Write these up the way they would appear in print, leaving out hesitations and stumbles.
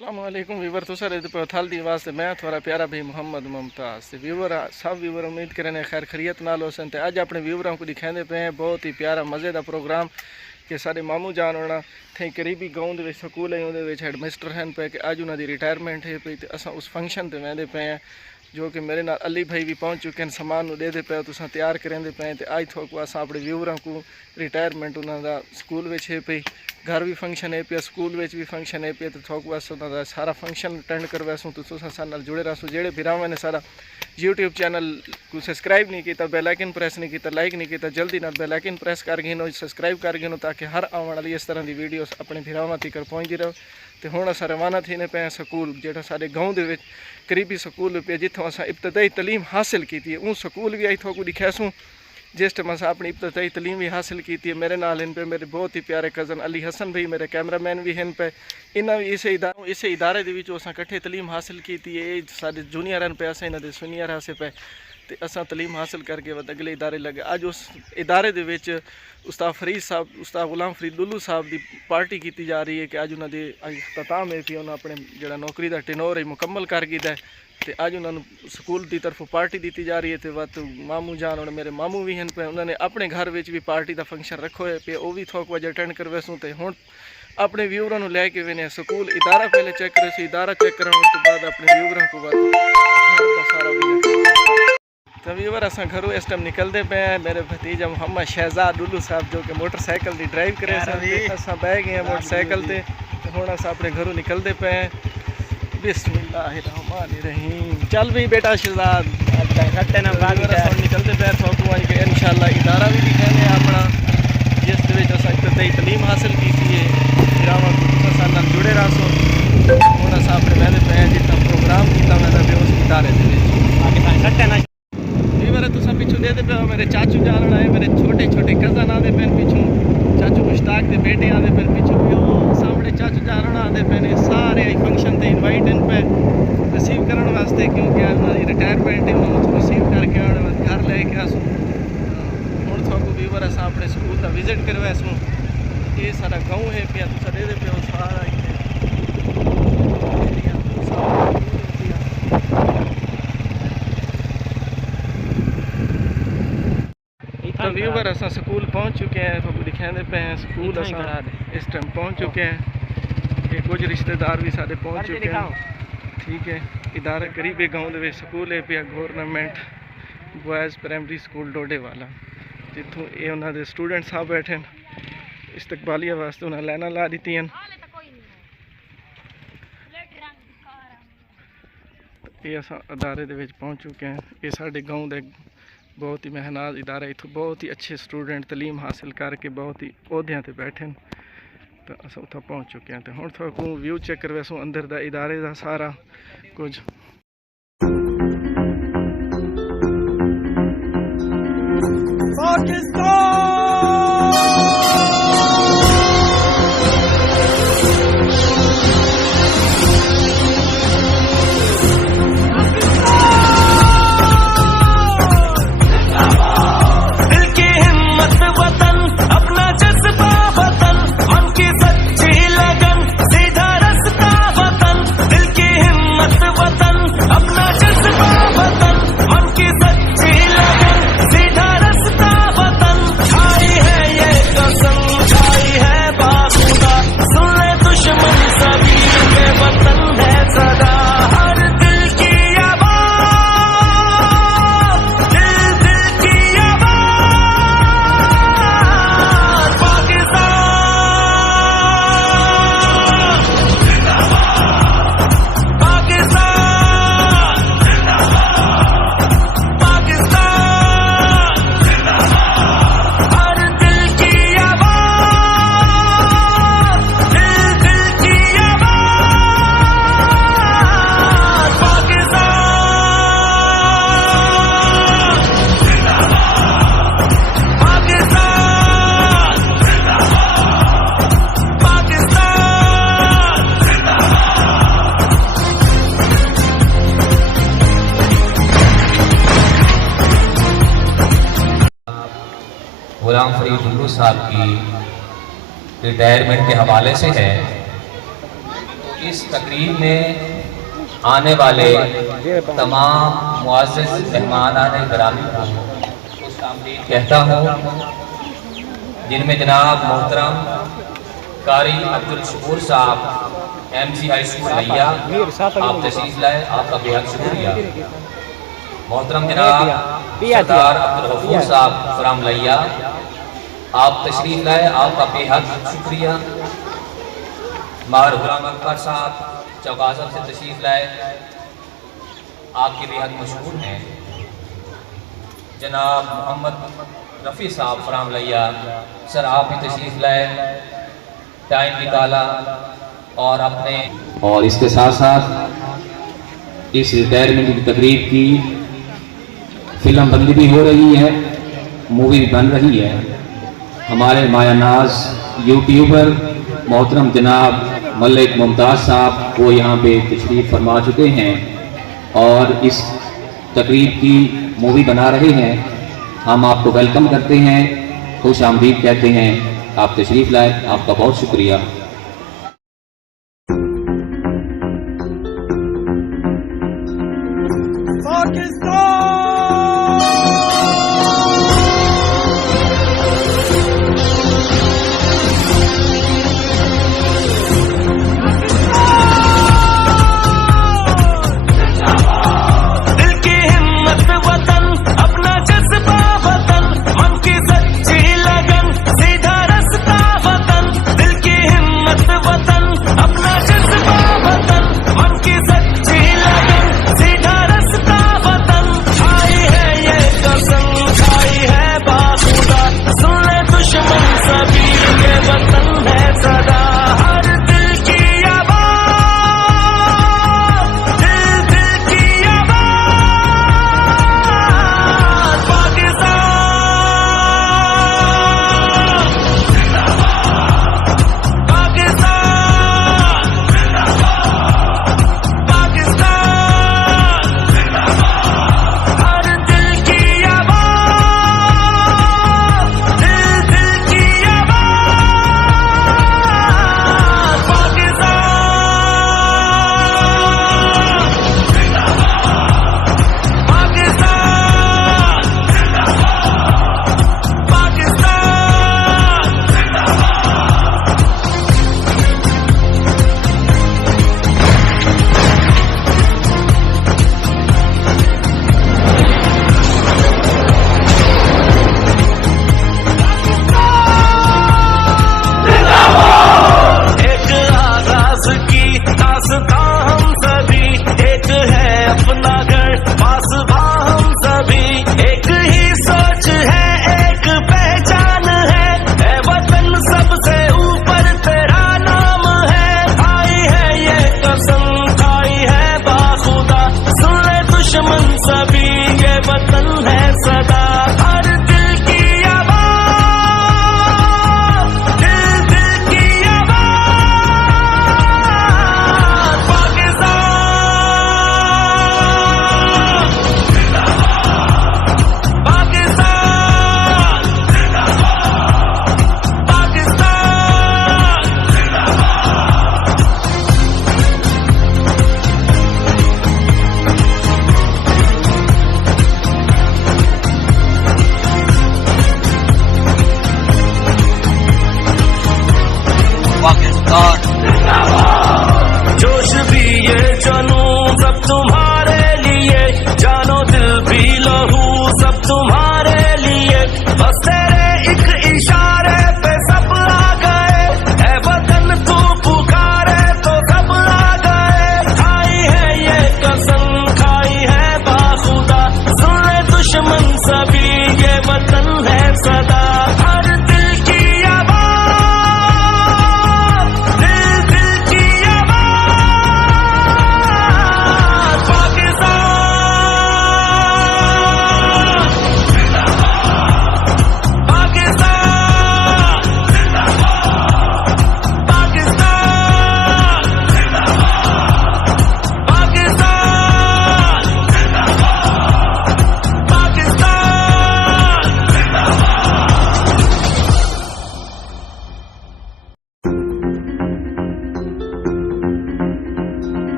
अस्सलामुअलैकुम व्यूवर तो सर पे थल दी वास्ते मैं थोड़ा प्यारा भाई मोहम्मद मुमताज़ से व्यूवर सब व्यूवर उम्मीद करें खैर खरीत नाल हो सन ते अज अपने व्यूवरों को दिखाते पे हैं बहुत ही प्यारा मज़े का प्रोग्राम कि सारे मामू जान होना थे करीबी गाँव के स्कूल है उहदे विच हेडमिस्टर हैं पे कि अज उन्होंने रिटायरमेंट है पई ते असां उस फंक्शन ते वेंदे पे हैं जो कि मेरे नाल अली भाई भी पहुँच चुके हैं समान दे पे तुसां तैयार करेंदे पे ते अज थोक असां अपने व्यूवरों को रिटायरमेंट उन्होंने स्कूल विच है पई घर भी फंक्शन है पिया स्कूल में भी फंक्शन है पिया तो थोक बस उन्होंने सारा फंक्शन अटेंड करवासूँ तो तुसां साडे नाल जुड़े रहसो जेड़े भरावां ने सारा यूट्यूब चैनल को सबसक्राइब नहीं किया बेल आइकन प्रेस नहीं किया लाइक नहीं किया जल्दी नाल बेल आइकन प्रेस कर गिनो सबसक्राइब कर गिनो ताकि हर आने वाली इस तरह की वीडियोस अपने भरावां तक पहुँचती रहो। तो हुण असां रवाना थीने पे स्कूल जेड़ा साडे गाँव दे विच करीबी स्कूल पे जिथों असां इब्तदाई तलीम हासिल की है उन स्कूल भी आई थोक दिखासूँ जिस टाइम असां अपनी इब्तदाई तलीम भी हासिल की है। मेरे नाल इन पे मेरे बहुत ही प्यारे कज़न अली हसन भाई मेरे कैमरामैन भी हैं पे इन्हां भी इस इदारे दे विच असां कट्ठे तलीम हासिल की है। साडे जूनियर हैं पे असां इन्हां दे सीनियर हासे पे तो असां तलीम हासिल करके अगले इदारे लगे। अज उस इदारे दे विच उस्ताद फरीद साहब उस्ताद गुलाम फरीद लुल्लू साहब की पार्टी की जा रही है कि अज उन्होंने इख्तिताम है कि उन्होंने अपने जो नौकरी का टेनोर है मुकम्मल कर दिया है तो अज उन्होंने स्कूल की तरफ पार्टी दी जा रही है। तो वत मामू जान और मेरे मामू भी हैं पे उन्होंने अपने घर में भी पार्टी का फंक्शन रखो है पे वह भी थोक वज अटेंड करवासूँ तो हुण अपने व्यूवरों लैके वेने स्कूल इदारा पहले चेक करे इदारा चेक कराने तो बाद अपने व्यूवरों को घर का सारा विजिट तो व्यूवर असां घरों इस टाइम निकलते पे हैं। मेरे भतीजा मोहम्मद शहजाद लुल्लू साहब जो कि मोटरसाइकिल की ड्राइव करे असां बह गए हैं मोटरसाइकिल से तो हुण असां अपने घरों निकलते पे हैं। बिस्मिल्लाहिर्रहमानिर्रहीम चल भी बेटा शहजाद निकलते पे थोक के इंशाअल्लाह इदारा भी दिखाने अपना जिस इब्तदाई तलीम हासिल की है फिर जुड़े रहो। हुण असां अपने वहदे पे जितना प्रोग्राम किया वहदा पे उस इदारे तुसा पिछू दे पे मेरे चाचू जान आए मेरे छोटे छोटे कज़न आते पे पिछू चाचू मुश्ताक के बेटे आते पे पिछू सामने चाचू जान आते पे सारे फंक्शन से इनवाइट इन पे रिसीव करने वास्ते क्योंकि उन्होंने रिटायरमेंट है उन्होंने रिसीव करके घर लेके आसूँ। हूँ थोक व्यूवर अस अपने स्कूल का विजिट करवासूँ। ये सारा गाँव है पिया तुसा दे पे सारा तो व्यूवर असां स्कूल पहुँच चुके हैं तो दिखाते पे हैं स्कूल असां इस टाइम पहुँच चुके हैं। ये कुछ रिश्तेदार भी सारे पहुँच चुके हैं। ठीक है इदारा करीबी गाँव के स्कूल है पिया गवर्नमेंट बॉयज़ प्राइमरी स्कूल डोडे वाला जितों ये उन्होंने स्टूडेंट साहब बैठे इस्तकबालिया वास्ते उन्हें लाइना ला दी हैं। ये असां अदारे दे विच पहुँच चुके हैं। ये साडे गाँव दे बहुत ही मेहनाज इदारा इतों बहुत ही अच्छे स्टूडेंट तलीम हासिल करके बहुत ही ओहदियां ते बैठे तो अस उत्थों पहुँच चुके हैं। तो हुण थोड़ा व्यू चेक करवासूँ अंदर दा इदारे दा सारा कुछ। गुलाम फरीद लुल्लू साहब की रिटायरमेंट के हवाले से है اس تقریب میں آنے والے تمام معزز مہمانان گرامی کو خوش آمدید کہتا ہوں، جن میں جناب محترم قاری عبدالشکور صاحب MC ہائی اسکول لیا، آپ تشریف لائے، آپ کا بے حد شکریہ۔ محترم جناب سردار عبدالغفور صاحب فرام لیا، آپ تشریف لائے، آپ کا بے حد شکریہ۔ ماہر غلام اکبر صاحب چوک اعظم سے تشریف لائے، آپ کے بے حد مشہور ہیں۔ جناب محمد رفیع صاحب فرام لیا، سر آپ بھی تشریف لائے، ٹائم نکالا اور اپنے، اور اس کے ساتھ ساتھ اس ریٹائرمنٹ کی تقریب کی فلم بندی بھی ہو رہی ہے، مووی بھی بن رہی ہے۔ ہمارے مایہ ناز یوٹیوبر محترم جناب ملک ممتاز صاحب وہ یہاں پہ تشریف فرما چکے ہیں اور اس تقریب کی مووی بنا رہے ہیں۔ ہم آپ کو ویلکم کرتے ہیں، خوش آمدید کہتے ہیں، آپ تشریف لائے، آپ کا بہت شکریہ۔ جوش بھی یہ جنوں سب تمہارے لیے، جانو دل بھی لہو سب تمہارے لیے، بس تیرے ایک اشارے پہ سب آ گئے، اے وطن تو پکارے تو سب آ گئے، کھائی ہے یہ قسم کھائی ہے باخدا، سن لے دشمن سبھی یہ وطن ہے صدا، ہر دل کی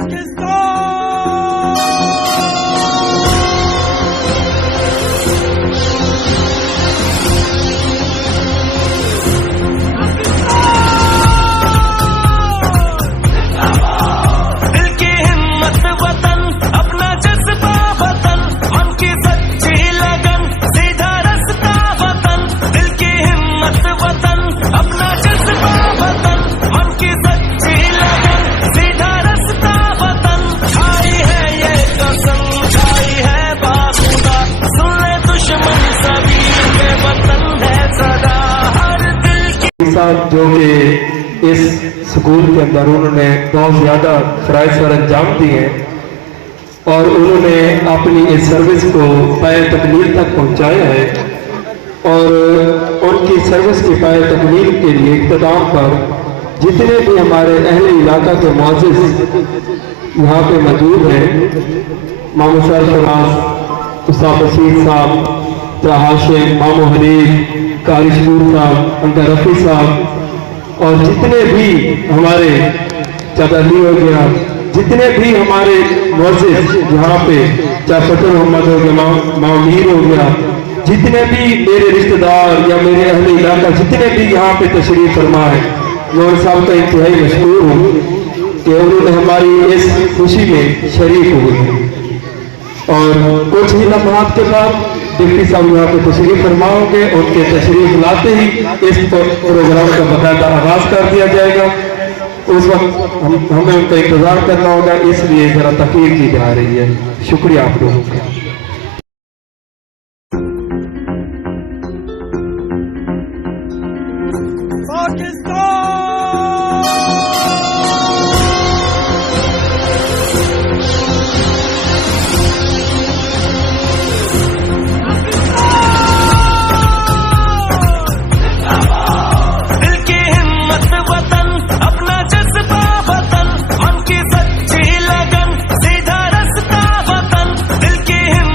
दिल की हिम्मत वतन, अपना जज्बा वतन, मन की सच्ची लगन, सीधा रास्ता वतन। दिल की हिम्मत वतन, अपना जज्बा वतन, मन की सच्ची लगन, सीधा रास्ता वतन। छाई है ये कसम, छाई है बाखुदा, सुन ले दुश्मन सभी के वतन है सदा। हर दिल की जो कि इस स्कूल के अंदर उन्होंने बहुत ज़्यादा फ़राइज़ पर अंजाम दिए और उन्होंने अपनी इस सर्विस को पाए तकमील तक पहुंचाया है और उनकी सर्विस की पाए तकमील के लिए इख्तिताम पर जितने भी हमारे अहले इलाका के मुअज़्ज़िज़ यहाँ पे मौजूद हैं, मामू सरफराज, उस्ताद बशीर साहब, हाशिम, मामू हनीफ, कारी शूर साहब, अंकल रफ़ी साहब और जितने भी हमारे चाचा अली हो गया, जितने भी हमारे मुअज़्ज़िज़ यहाँ पे, चाहे फतेह मोहम्मद हो गया, मामीर हो गया, जितने भी मेरे रिश्तेदार या मेरे अहले इलाका जितने भी यहाँ पे तशरीफ़ फरमा है, मैं उन साहब का इंतहाई मशकूर हूँ कि उन्होंने हमारी इस खुशी में शरीक हुए। और कुछ ही लम्हात के बाद डिप्टी साहब यहाँ पे तशरीफ फरमा होंगे, उनके तशरीफ लाते ही इस प्रोग्राम का बाकायदा आगाज कर दिया जाएगा। उस वक्त हमें उनका इंतजार करना होगा, इसलिए जरा तकरीर की जा रही है। शुक्रिया आप लोगों का। दिल की हिम्मत वतन, अपना जज्बा वतन, मन की सच्ची लगन, सीधा रास्ता वतन। दिल की हिम्मत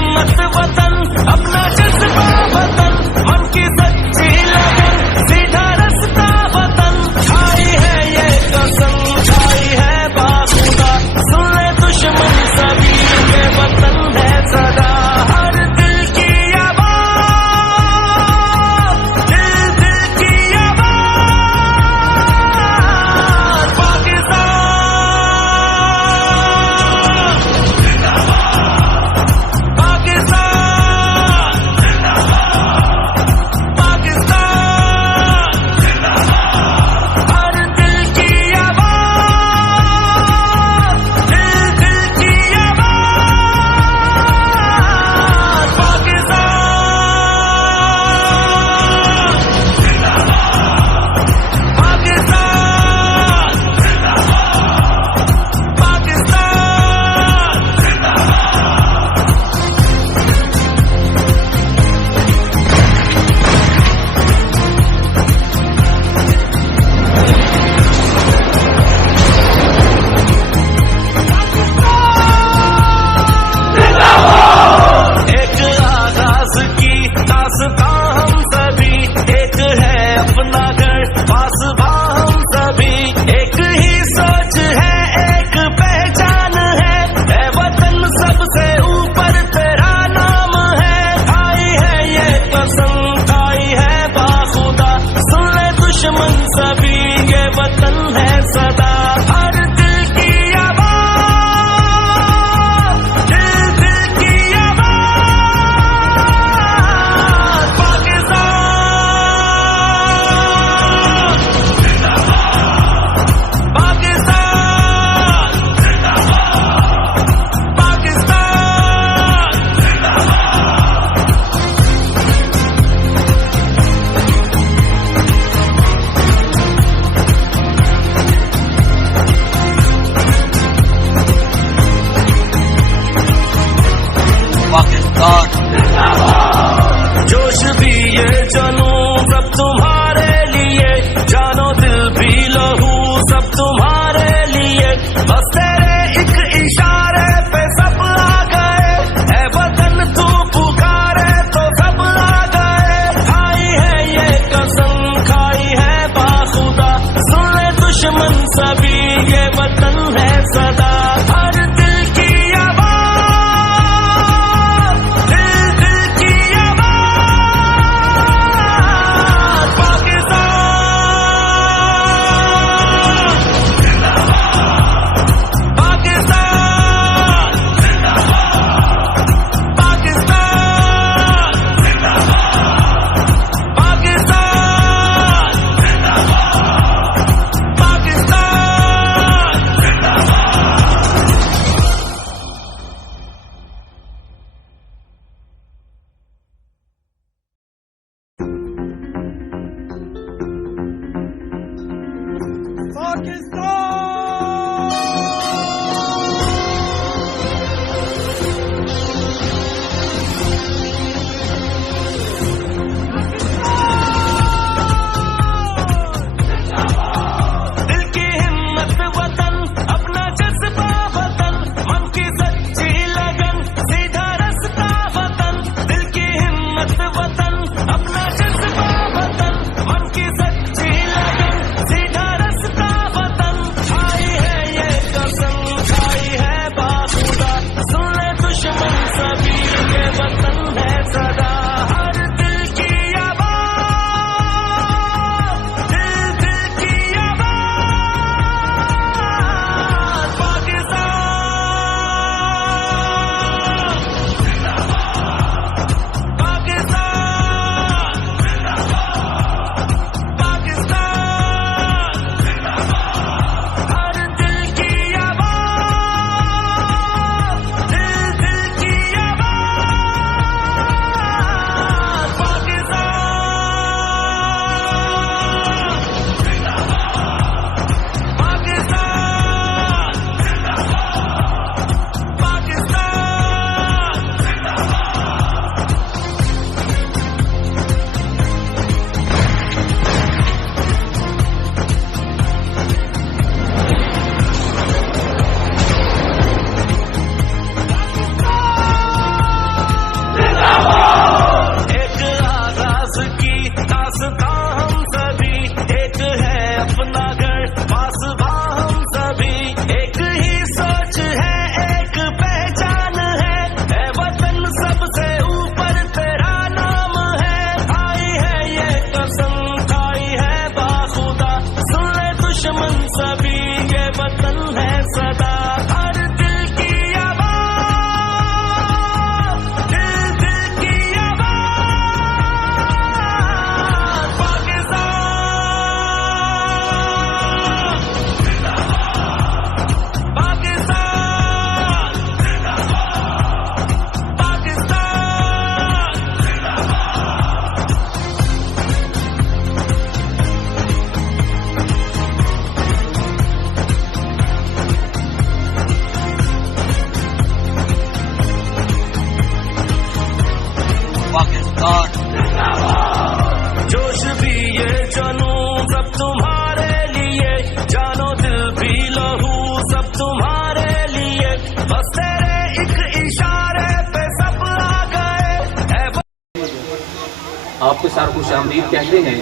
ऑफिसर खुश आमदीद कहते हैं।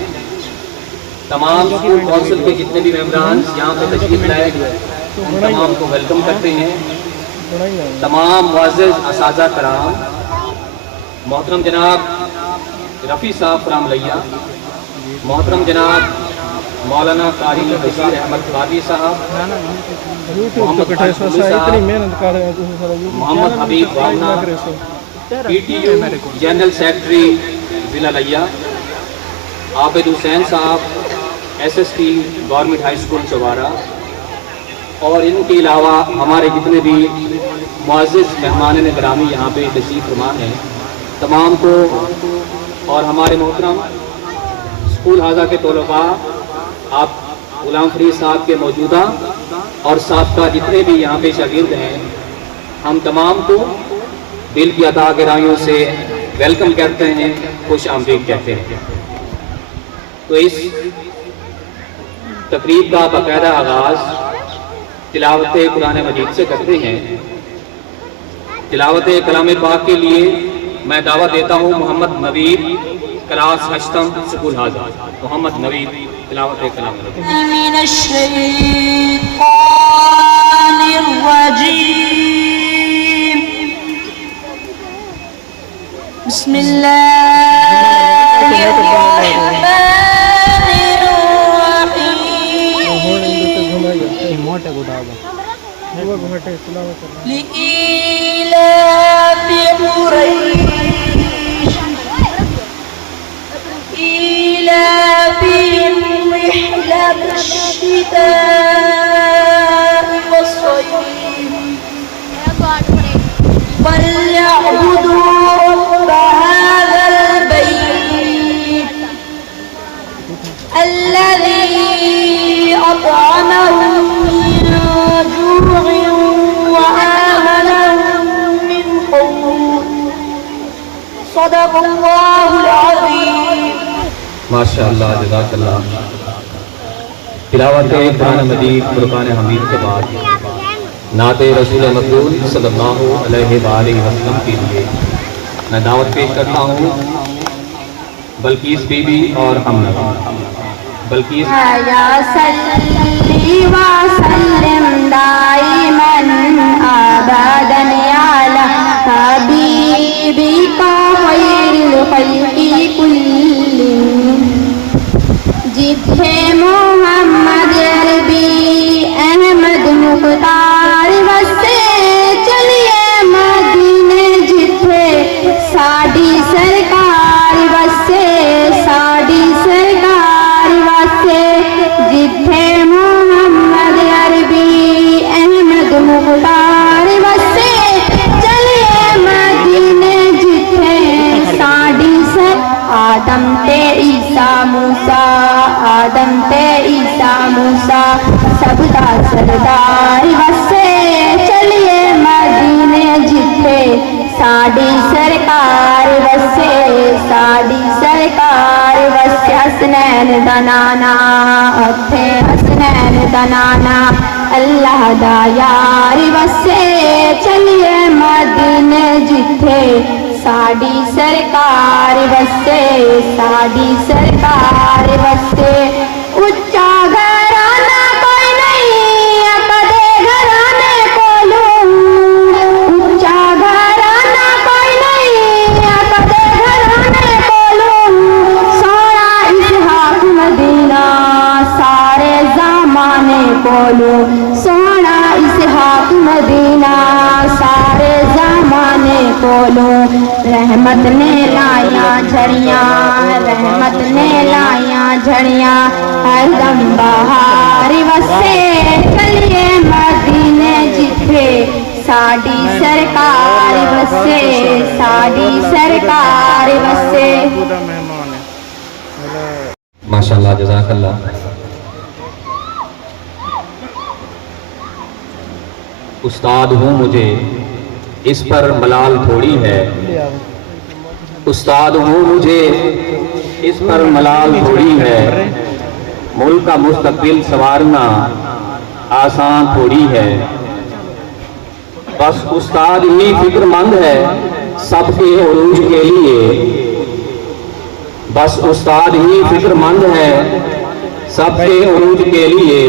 तमाम स्कूल कौंसिल के जितने भी मेंबरान यहाँ पे तशरीफ लाए उन तमाम को वेलकम करते हैं। तमाम मुअज़्ज़िज़ असातिज़ा कराम, मोहतरम जनाब रफ़ी साहब फ्राम लैया, मोहतरम जनाब मौलाना कारी बशीर अहमद कादी साहब, मोहम्मद हबीब वामना, PTU जनरल सेक्रेटरी ज़िला लैया, आबिद हुसैन साहब SST government high school Chawara, और इनके अलावा हमारे जितने भी मुअज़्ज़िज़ मेहमान गिरामी यहाँ पे तशरीफ़ फरमा हैं तमाम को, और हमारे मोहतरम स्कूल हाजा के तलबा, आप गुलाम फरीद साहब के मौजूदा और साबका जितने भी यहाँ पे शागिर्द हैं, हम तमाम को दिल की अता गहराइयों से वेलकम करते हैं, खुश आमदीद कहते हैं। तो इस तकरीब का बाकायदा आगाज़ तिलावत कुरान मजीद से करते हैं। तिलावत कलाम पाक के लिए मैं दावा देता हूँ मोहम्मद नवीद, क्लास 8वीं स्कूल हाजा। मोहम्मद नवीद तिलावत कलाम। माशाअल्लाह, जज़ाकल्लाह। तिलावत कुरान मजीद फुरकान हमीद के बाद नाते रसूल मक़बूल सल्लल्लाहु अलैहि वसल्लम के लिए मैं दावत पेश करता हूँ बल्कीस बीबी और हमनवा। बल्कीस जिथे मोहम्मद अरबी अहमद मुख्तार वसे चलिए मदीने, जिथे साडी सरकार वसे, साडी सरकार वसे, जिथे मोहम्मद अरबी अहमद मुख्तार वसे चलिए मदीने, जिथे साडी सर आदम ते ईसा मूसा, आदम ते ईसा मूसा सबदा सरदार वसे चलिए मदीने, जिथे साडी सरकार वसे, साडी सरकार वसे। हसनैन दा नाना उत्थे, हसनैन दा नाना अल्लाह दा यार वसे चलिए मदीने, जिथे साडी सरकार वसे, साडी सरकार वसे। उच्चा घराना कोई नहीं कदे घराने कोलू, उच्चा घराना कोई नहीं कदे घराने कोलू, सोना इसहाक मदीना सारे ज़माने कोलू, सोना इसहाक मदीना सारे ज़माने कोलू। रहमत ने लाया झड़ियाँ, रहमत ने लाया झड़ियाँ, हरदम बहार वसे चलिए मदीने, जिथे साडी सरकार वसे, साडी सरकार वसे। माशाअल्लाह, जज़ाकल्लाह। उस्ताद हूँ मुझे इस पर मलाल थोड़ी है, उस्ताद हूँ मुझे इस पर मलाल थोड़ी है, मुल्क का मुस्तकबिल संवारना आसान थोड़ी है, बस उस्ताद ही फिक्रमंद है सबके उरूज के लिए, बस उस्ताद ही फिक्रमंद है सबके उरूज के लिए,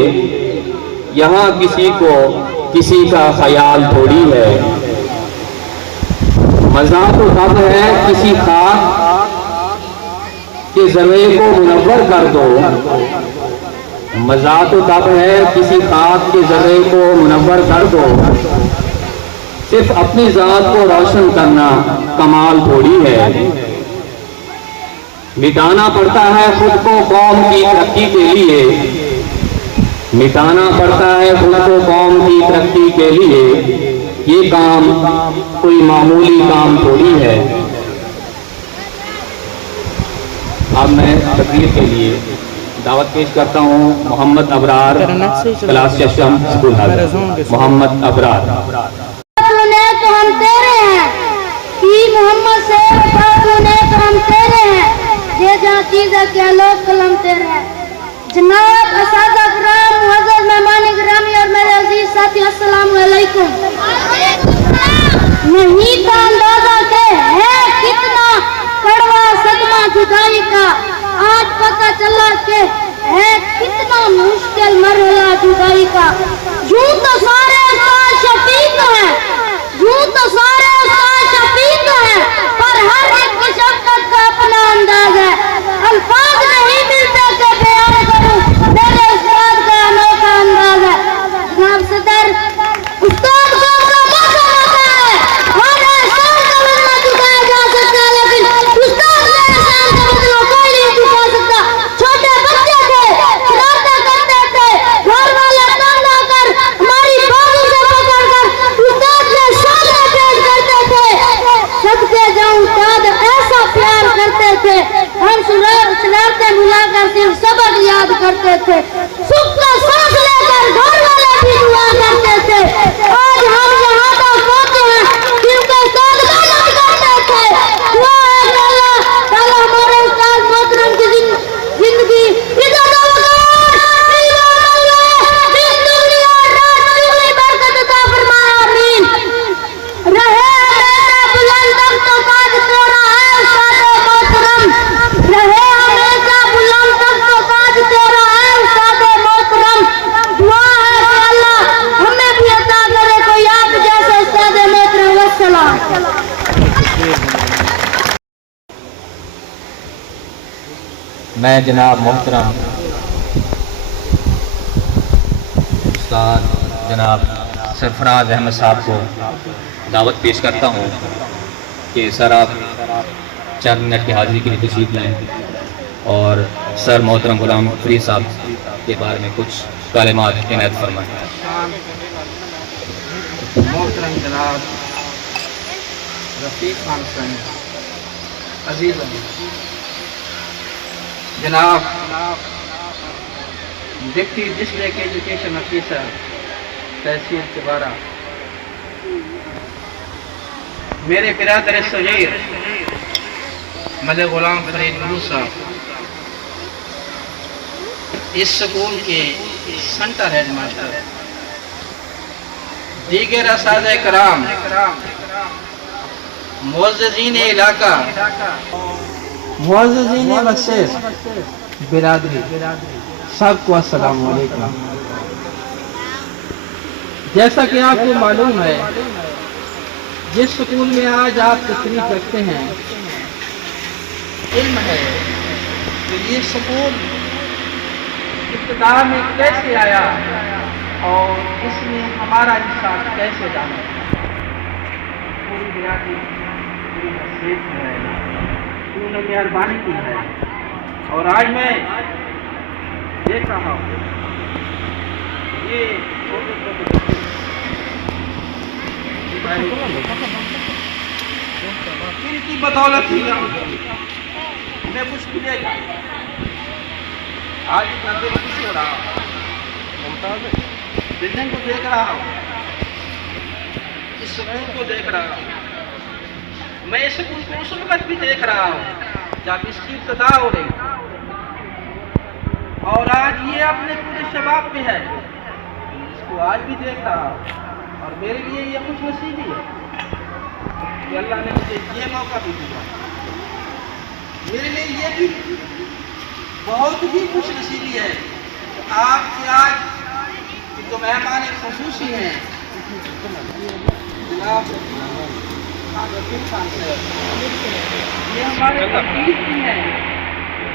यहाँ किसी को किसी का ख्याल थोड़ी है। मज़ा तो तब है किसी खाक के ज़र्रे को मुनव्वर कर दो, मज़ा तो तब है किसी खाक के ज़र्रे को मुनव्वर कर दो, सिर्फ अपनी ज़ात को रोशन करना कमाल थोड़ी है। मिटाना पड़ता है खुद को कौम की तरक्की के लिए, मिटाना पड़ता है खुद को कौम की तरक्की के लिए, ये काम कोई मामूली काम थोड़ी है। अब मैं तकरीर के लिए दावत पेश करता हूँ मोहम्मद अबरार, क्लास चशम स्कूल हाज़िर। मोहम्मद अबरार। तो हम तेरे हैं कि मोहम्मद से तूने तो हम तेरे हैं, ये जहाँ चीज़ है क्या लोग कलम तेरे हैं। जनाब असादा कराम, मुअज़्ज़ज़ मेहमान गिरामी और मेरे अजीज साथी, अस्सलाम वालेकुम। नहीं था अंदाजा के है कितना कड़वा सदमा जुदाई का, आज पता चला के है कितना मुश्किल मरहला जुदाई का। यूं तो सारे उस्ताद शफीक हैं, यूं तो सारे उस्ताद शफीक हैं, पर हर एक की शफ़क़त का अपना अंदाज है। अल्फाज नहीं मिलते कि बयान करूं मेरे उस्ताद का अनोखा अंदाज है। जनाब सदर, उस्ताद को अपना मौका होता है, हर एहसान का बदला चुकाया जा सकता है, लेकिन उस्ताद के एहसान का बदला कोई नहीं चुका सकता। छोटे बच्चे थे, शरारतें करते थे, घर वाले तंग आकर हमारी बाजू से पकड़कर उस्ताद के सामने पेश करते थे। सदके जाऊं उस्ताद ऐसा प्यार करते थे, हम शरारतें मिलाकर सिर्फ सबक याद करते थे। सुख का सांस लेकर घर वाले भी दुआ करते थे। आज हम यहाँ तक पहुँचे हैं क्योंकि उस्ताद का याद करते थे। दुआ है कि अल्लाह ताला हमारे उस्ताद मोहतरम की जिंदगी इज्जत वक़ार, ईमान अल्लाह, दिन दुनिया रात दुगनी बरकत अता फरमाए, आमीन। रहे हमेशा बुलंद तख्तों ताज तेरा है उस्ताद मोहतरम, रहे हमेशा बुलंद तख्तों ताज तेरा है उस्ताद मोहतरम। दुआ है कि अल्लाह हमें भी अता करे कोई आप जैसे उस्ताद मोहतरम। वस्सलाम। मैं जनाब मोहतरम उस्ताद जनाब सरफराज अहमद साहब को दावत पेश करता हूँ कि सर आप 4 मिनट की हाज़िरी के लिए तशरीफ़ लाएँ और सर मोहतरम गुलाम फरीद साहब के बारे में कुछ कलिमात इनायत फरमाएँ। मोहतरम जनाब रफ़ीक खान सैन, अजीज़ जनाब डिप्टी डिस्ट्रिक्ट एजुकेशन ऑफिसर तहसील तिवारा, मेरे बिरादर सगीर मलिक गुलाम फरीद मूसा, इस स्कूल के सेंटर हेड मास्टर, दीगर असातिज़े कराम, मुअज़्ज़िज़ीन इलाका, मुअज़्ज़िज़ीन मस्जिद, बिरादरी, सबको अस्सलाम वालेकुम। जैसा कि आपको मालूम है, जिस स्कूल में आज आप तशरीफ रखते हैं, इल्म है कि ये स्कूल इब्तिदा में कैसे आया और इसमें हमारा हिस्सा कैसे डाला। पूरी बिरादरी, पूरी मस्जिद है, उन्होंने मेहरबानी की है। और आज मैं देख रहा हूँ ये इनकी बदौलत ही मैं कुछ मिलेगा। आज इतना दिल खुश हो रहा हूँ, बिल्डिंग को देख रहा हूँ, इस स्कूल को देख रहा हूँ। मैं इस स्कूल को उस वक्त भी देख रहा हूँ जब इसकी इब्तिदा हो रही, और आज ये अपने पूरे शबाब पे है, इसको आज भी देख रहा हूँ। और मेरे लिए ये खुश नसीबी है कि अल्लाह ने मुझे ये मौका भी दिया। میرے لیے یہ بھی بہت ہی خوش نصیبی ہے کہ آپ کے آج جو مہمان خصوصی ہیں جناب رفیق خان صاحب، یہ ہمارے عزیز بھی ہیں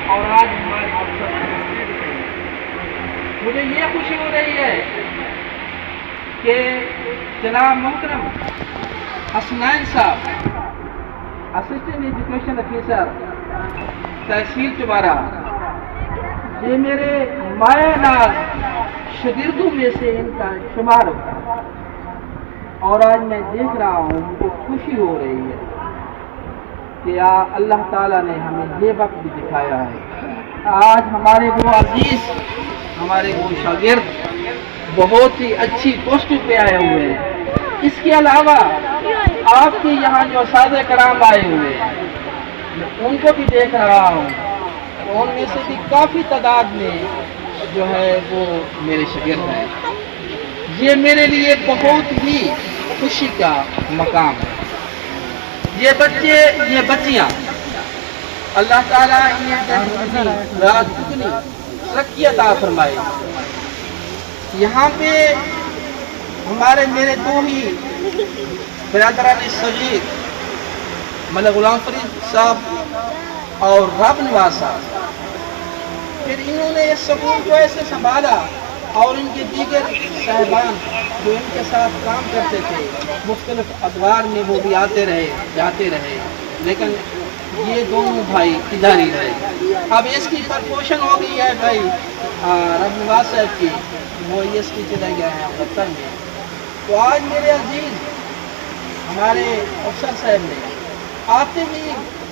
اور آج ہمارے افسر ہیں۔ مجھے یہ خوشی ہو رہی ہے کہ جناب محترم حسنین صاحب، اسسٹنٹ ایجوکیشن آفیسر تحصیل چوارا، یہ میرے مایہ ناز شاگردوں میں سے ان کا شمار ہوتا ہے، اور آج میں دیکھ رہا ہوں مجھے خوشی ہو رہی ہے کہ اللہ تعالیٰ نے ہمیں یہ وقت بھی دکھایا ہے۔ آج ہمارے وہ عزیز، ہمارے وہ شاگرد بہت ہی اچھی پوسٹ پہ آئے ہوئے ہیں۔ اس کے علاوہ آپ کے یہاں جو اساتذہ کرام آئے ہوئے ہیں میں ان کو بھی دیکھ رہا ہوں، ان میں سے بھی کافی تعداد میں جو ہے وہ میرے شاگرد ہیں۔ یہ میرے لیے بہت ہی خوشی کا مقام ہے۔ یہ بچے، یہ بچیاں، اللہ تعالیٰ انہیں دگنی ترقی عطا فرمائے۔ یہاں پہ میرے دو ہی برادران صغیر ملک غلام فرید صاحب اور رب نواز صاحب، پھر انہوں نے اس سکول کو ایسے سنبھالا، اور ان کے دیگر صاحبان جو ان کے ساتھ کام کرتے تھے مختلف ادوار میں وہ بھی آتے رہے جاتے رہے، لیکن یہ دونوں بھائی ادھر ہی رہے۔ اب اس کی پرپوشن ہو گئی ہے بھائی رب نواز صاحب کی، وہ اس کی چلے گئے ہیں دفتر میں۔ تو آج میرے عزیز ہمارے افسر صاحب نے آتے ہی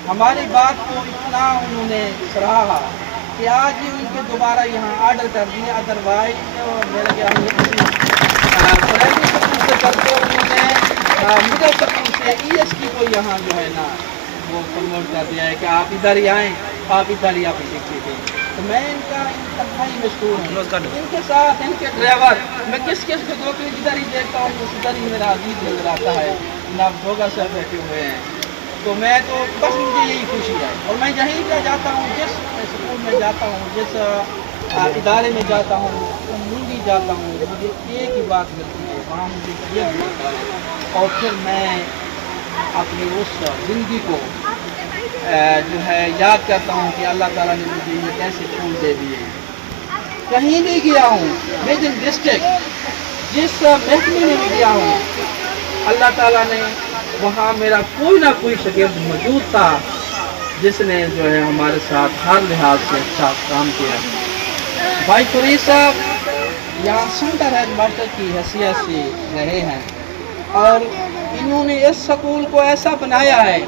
ہماری بات کو اتنا انہوں نے سراہا کہ آج ہی ان کے دوبارہ یہاں آرڈر کر دیا، ادروائز میرا کیا پرائمری سکول سے کر کے انہوں نے مڈل سکول سے EST کو یہاں جو ہے نا وہ پروموٹ کر دیا ہے کہ آپ ادھر ہی آئیں، آپ ادھر ہی آپ سیکھتے تھے۔ تو میں ان کا انتہائی مشکور ہوں، ان کے ساتھ ان کے ڈرائیور، میں کس کو دو کے ادھر ہی دیکھتا ہوں اس ادھر ہی میرا عزیز نظر آتا ہے، جناب ڈوگا صاحب بیٹھے ہوئے ہیں۔ تو میں تو بس مجھے یہی خوشی ہے، اور میں یہیں پہ جاتا ہوں، جس اسکول میں جاتا ہوں، جس ادارے میں جاتا ہوں، منڈی جاتا ہوں، مجھے ایک ہی بات ملتی ہے، وہاں مجھے یہ ملتا ہے، اور پھر میں اپنی اس زندگی کو جو ہے یاد کرتا ہوں کہ اللہ تعالیٰ نے مجھے یہ کیسے پھول دے دیے۔ کہیں بھی گیا ہوں، میڈم ڈسٹرکٹ جس محکمے میں بھی گیا ہوں، اللہ تعالیٰ نے وہاں میرا کوئی نہ کوئی شاگرد موجود تھا جس نے جو ہے ہمارے ساتھ ہر لحاظ سے اچھا کام کیا۔ بھائی فرید صاحب یہاں سینٹر ہیڈ ماسٹر کی حیثیت سے رہے ہیں، اور انہوں نے اس سکول کو ایسا بنایا ہے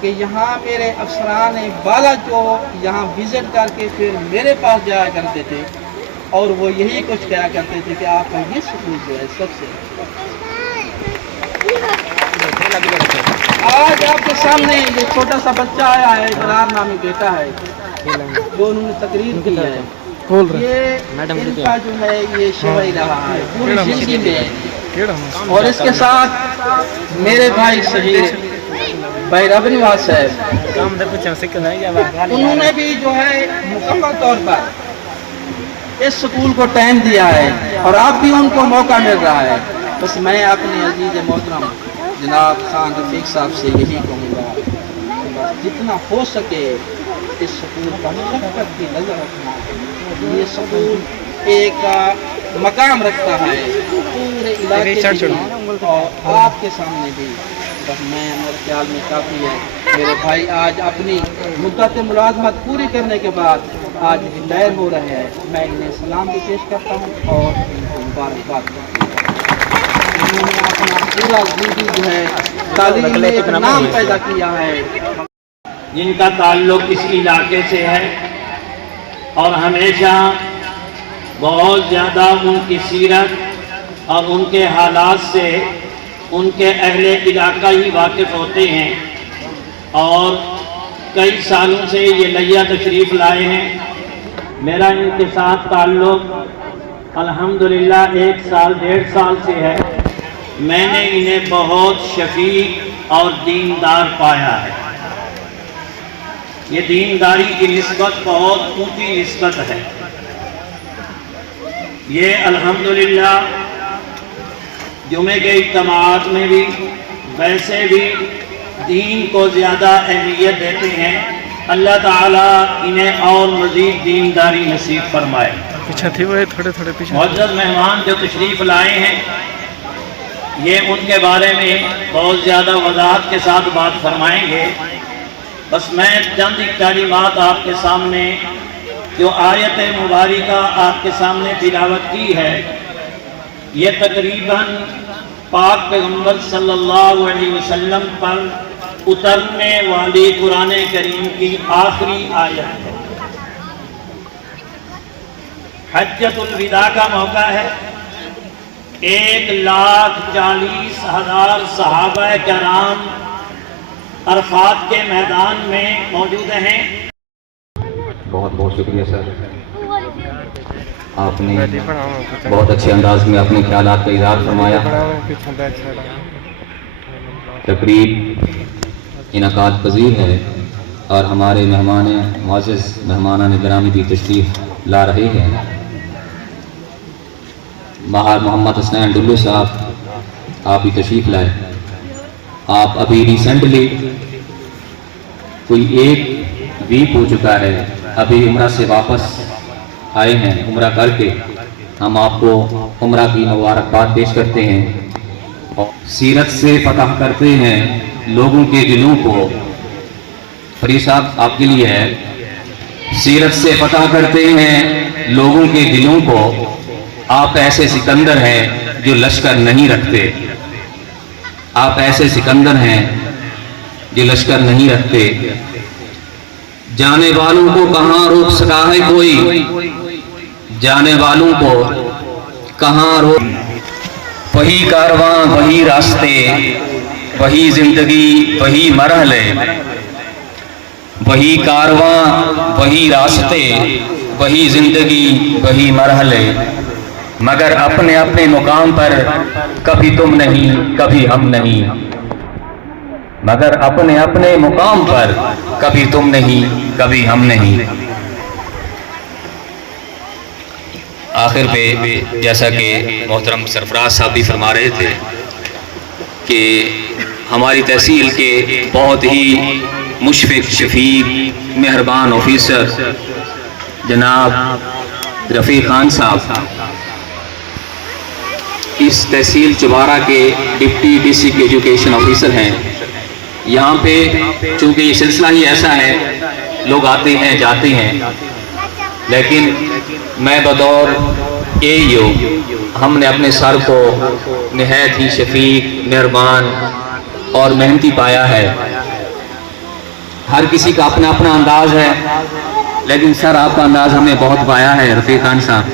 کہ یہاں میرے افسران بالا جو یہاں وزٹ کر کے پھر میرے پاس جایا کرتے تھے، اور وہ یہی کچھ کہا کرتے تھے کہ آپ کا یہ سکول جو ہے سب سے آج آپ کے سامنے یہ چھوٹا سا بچہ آیا ہے، اقرار نامی بیٹا ہے، جو انہوں نے تقریر کی ہے، یہ ان کا جو ہے یہ شعر رہا ہے پوری زندگی میں۔ اور اس کے ساتھ میرے بھائی صغیر بھائی رب نواز صاحب، انہوں نے بھی جو ہے مکمل طور پر اس سکول کو ٹائم دیا ہے، اور اب بھی ان کو موقع مل رہا ہے۔ بس میں اپنے عزیز محترم جناب خان رفیق صاحب سے یہی کہوں گا کہ بس جتنا ہو سکے اس سکول پر شفقت کی نظر رکھنا۔ یہ سکول ایک مقام رکھتا ہے پورے علاقے میں، اور آپ کے سامنے بھی۔ بس میرے خیال میں کافی ہے۔ میرے بھائی آج اپنی مدت ملازمت پوری کرنے کے بعد آج ریٹائر ہو رہے ہیں، میں انہیں سلام بھی پیش کرتا ہوں اور ان کو مبارکباد کرتا ہوں۔ انہوں نے اپنا پورا زندگی جو ہے تعلیم میں ایک نام پیدا کیا ہے۔ جن کا تعلق اس علاقے سے ہے، اور ہمیشہ بہت زیادہ ان کی سیرت اور ان کے حالات سے ان کے اہل علاقہ ہی واقف ہوتے ہیں، اور کئی سالوں سے یہ لیا تشریف لائے ہیں۔ میرا ان کے ساتھ تعلق الحمدللہ 1 سال 1.5 سال سے ہے۔ میں نے انہیں بہت شفیق اور دیندار پایا ہے۔ یہ دینداری کی نسبت بہت اونچی نسبت ہے. یہ الحمدللہ جمعے کے اجتماعات میں بھی ویسے بھی دین کو زیادہ اہمیت دیتے ہیں. اللہ تعالیٰ انہیں اور مزید دینداری نصیب فرمائے. پیچھے تھی وہ تھوڑے تھوڑے پیچھے. معزز مہمان جو تشریف لائے ہیں یہ ان کے بارے میں بہت زیادہ وضاحت کے ساتھ بات فرمائیں گے. بس میں چند تعلیمات آپ کے سامنے جو آیت مبارکہ آپ کے سامنے تلاوت کی ہے یہ تقریباً پاک پیغمبر صلی اللہ علیہ وسلم پر اترنے والی قرآن کریم کی آخری آیت ہے. حجۃ الوداع کا موقع ہے. 1,40,000 صحابہ کرام عرفات کے میدان میں موجود ہیں. بہت بہت شکریہ سر. آپ نے بہت اچھے انداز میں اپنے خیالات کا اظہار فرمایا. تقریب انعقاد پذیر ہے اور ہمارے معزز مہمانان گرامی بھی تشریف لا رہے ہیں. ماہر محمد حسنین ڈلو صاحب آپ بھی تشریف لائے. آپ ابھی ریسنٹلی کوئی 1 ویک ہو چکا ہے ابھی عمرہ سے واپس آئے ہیں. عمرہ کر کے ہم آپ کو عمرہ کی مبارکباد پیش کرتے ہیں اور سیرت سے فتح کرتے ہیں لوگوں کے دلوں کو. فرید صاحب آپ کے لیے ہے. سیرت سے فتح کرتے ہیں لوگوں کے دلوں کو. آپ ایسے سکندر ہیں جو لشکر نہیں رکھتے. آپ ایسے سکندر ہیں جو لشکر نہیں رکھتے. جانے والوں کو کہاں روک سکا ہے کوئی. جانے والوں کو کہاں روک. وہی کارواں وہی راستے وہی زندگی وہی مرحلے. وہی کارواں وہی راستے وہی زندگی وہی مرحلے. مگر اپنے اپنے مقام پر کبھی تم نہیں کبھی ہم نہیں. مگر اپنے اپنے مقام پر کبھی تم نہیں کبھی ہم نہیں. آخر پہ جیسا کہ محترم سرفراز صاحب بھی فرما رہے تھے کہ ہماری تحصیل کے بہت ہی مشفق شفیق مہربان آفیسر جناب رفیق خان صاحب اس تحصیل چبارہ کے ڈپٹی ڈسٹرکٹ ایجوکیشن آفیسر ہیں. یہاں پہ چونکہ یہ سلسلہ ہی ایسا ہے لوگ آتے ہیں جاتے ہیں لیکن میں بطور AEO ہم نے اپنے سر کو نہایت ہی شفیق مہربان اور محنتی پایا ہے. ہر کسی کا اپنا اپنا انداز ہے لیکن سر آپ کا انداز ہم نے بہت پایا ہے. رفیق خان صاحب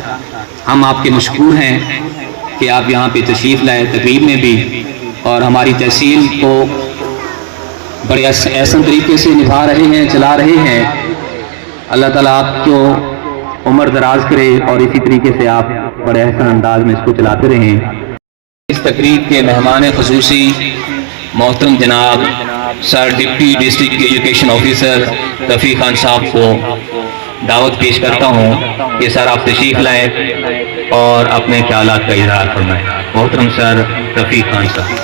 ہم آپ کے مشکور ہیں کہ آپ یہاں پہ تشریف لائے تقریب میں بھی اور ہماری تحصیل کو بڑے احسن طریقے سے نبھا رہے ہیں چلا رہے ہیں. اللہ تعالیٰ آپ کو عمر دراز کرے اور اسی طریقے سے آپ بڑے احسن انداز میں اس کو چلاتے رہیں. اس تقریب کے مہمان خصوصی محترم جناب سر ڈپٹی ڈسٹرکٹ ایجوکیشن آفیسر رفیق خان صاحب کو دعوت پیش کرتا ہوں کہ سر آپ تشریف لائیں اور اپنے خیالات کا اظہار فرمائیں. محترم سر رفیق خان صاحب.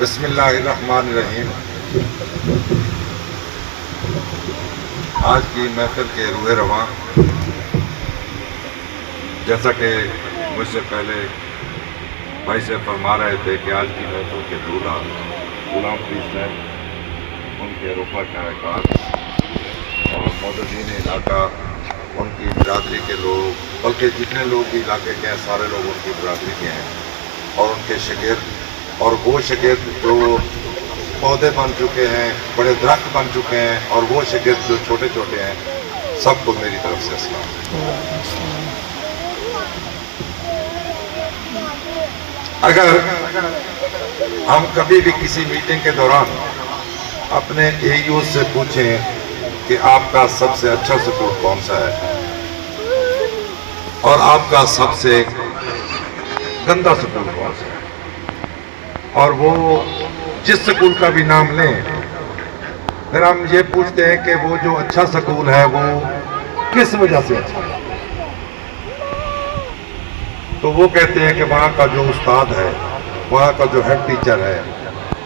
بسم اللہ الرحمن الرحیم. آج کی محفل کے روح رواں جیسا کہ مجھ سے پہلے بھائی سے فرما رہے تھے کہ آج کی محفل کے دولہا غلام فرید صاحب ان کے روپا شاہکار اور معززین علاقہ ان کی برادری کے لوگ بلکہ جتنے لوگ بھی علاقے کے ہیں سارے لوگ ان کی برادری کے ہیں اور ان کے شاگرد اور وہ شاگرد جو پودے بن چکے ہیں بڑے درخت بن چکے ہیں اور وہ شاگرد جو چھوٹے چھوٹے ہیں سب کو میری طرف سے السلام. اگر ہم کبھی بھی کسی میٹنگ کے دوران اپنے AEO سے پوچھیں کہ آپ کا سب سے اچھا سکول کون سا ہے और आपका सबसे गंदा स्कूल कौन सा है? और वो जिस स्कूल का भी नाम लें, फिर हम ये पूछते हैं कि वो जो अच्छा स्कूल है वो किस वजह से अच्छा है, तो वो कहते हैं कि वहाँ का जो उस्ताद है, वहाँ का जो हेड टीचर है,